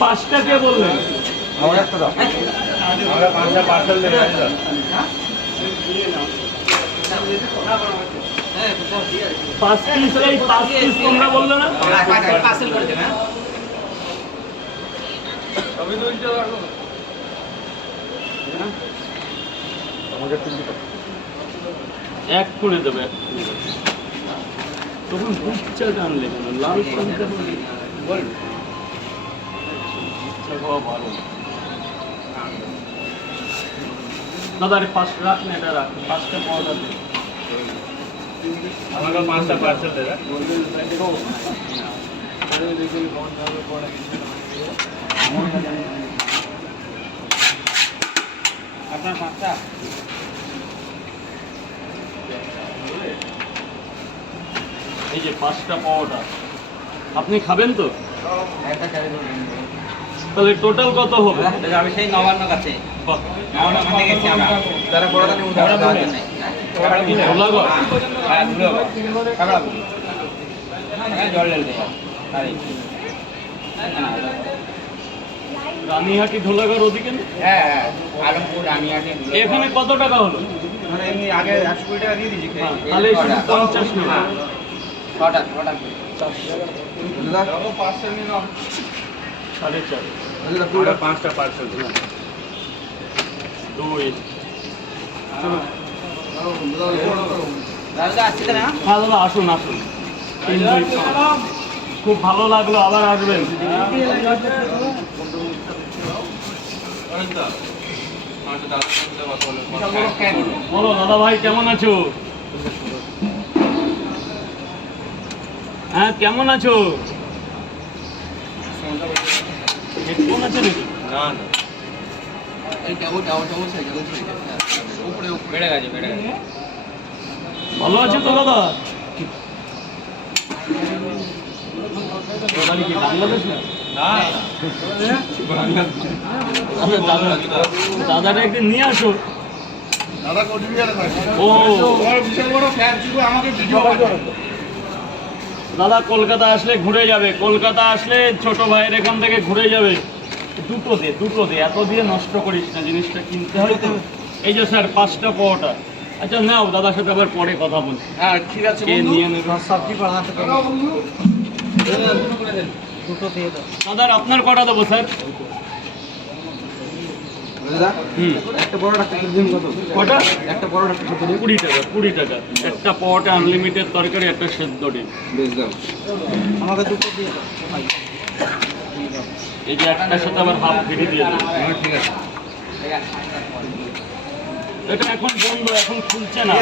5টা কে বললেন? আমরা একটা দাও। আমরা 5টা পার্সেল দেব। 5 পিস এই 5 পিস তোমরা বললে না? পার্সেল করে দেন। আমি তো ইচ্ছা রাখো। আমাকে 3টা এক করে দেবে, এক করে দেবে। তখন দুধ চা আনলে কেন? লাল সঙ্গে বল চা খাওয়া ভালো। দাদা আরে 5 রাখ না, এটা রাখ। 5টা পাওয়া যাবে। আমাকে 5টা পার্সেল দেবে। আপনার 5টা এই যে 5টা পাওয়াটা আপনি খাবেন তো? একটা ক্যারি করে দিন। তাহলে টোটাল কত হবে? আমি সেই নবান্ন কাছে বাহ, নবান্ন কাছে গেছি আমরা। তারা বড়টা নিয়ে উঠে আসা নাই। ধুলাগড়। হ্যাঁ দুটো কাকড়া হ্যাঁ জল ঢেল দে আরে রানীহাটি ধুলাগড় ওদিকে না? হ্যাঁ হ্যাঁ আলমপুর রানিয়াটি এখানে কত টাকা হলো? মানে এমনি আগে 120 টাকা দিয়ে দিয়েছি হ্যাঁ, তাহলে শুধু 50 নেব। ছটা দাদা পার্সেল নিয়ে নাও। 4.5 দাদা পুরো 5টা পার্সেল দিন। 2 দাদা আসছে না হ্যাঁ দাদা আসুন আসুন। 3, 2, 5 খুব ভালো লাগলো, আবার আসবেন। বলো দাদা ভাই কেমন আছো? হ্যাঁ কেমন আছো? হেডফোন আছে নাকি? না না এই কেমন উপরে বেড়ে গেছে ভালো আছো তো দাদা? দাদা কি বাংলাদেশ না? না আচ্ছা দাদাটা একদিন নিয়ে আসো। দাদা কোচবিহারে থাকে। ও তোমার বিশাল বড় ফ্যান ছিল, আমাকে ভিডিও পাঠায়। দাদা কলকাতা আসলে ঘুরে যাবে, কলকাতা আসলে ছোট ভাইয়ের এখান থেকে ঘুরে যাবে। দুটো দে এত দিয়ে নষ্ট করিস না, জিনিসটা কিনতে হয় তো। এই যে স্যার 5টা পাওয়াটা। আচ্ছা নাও, দাদার সাথে আবার পরে কথা বলছি। হ্যাঁ ঠিক আছে কে নিয়ে নেবে? সবজি বানাতে পারো দুটো দিয়ে দাও দাদার আপনার কটা দেবো স্যার? দাদা হুম একটা বড় একটা দিন কত কটা? একটা বড় একটা ছোট 20 টাকা 20 টাকা। একটা পাওয়াটা আনলিমিটেড তরকারি, একটা সেদ্ধ ডিম। বেশ দাও আমাকে দুটো দিয়ে দাও এই যে একটার সাথে আবার হাফ ফ্রি দিয়ে দেবো। ঠিক আছে এটা এখন বন্ধ, এখন খুলছে না।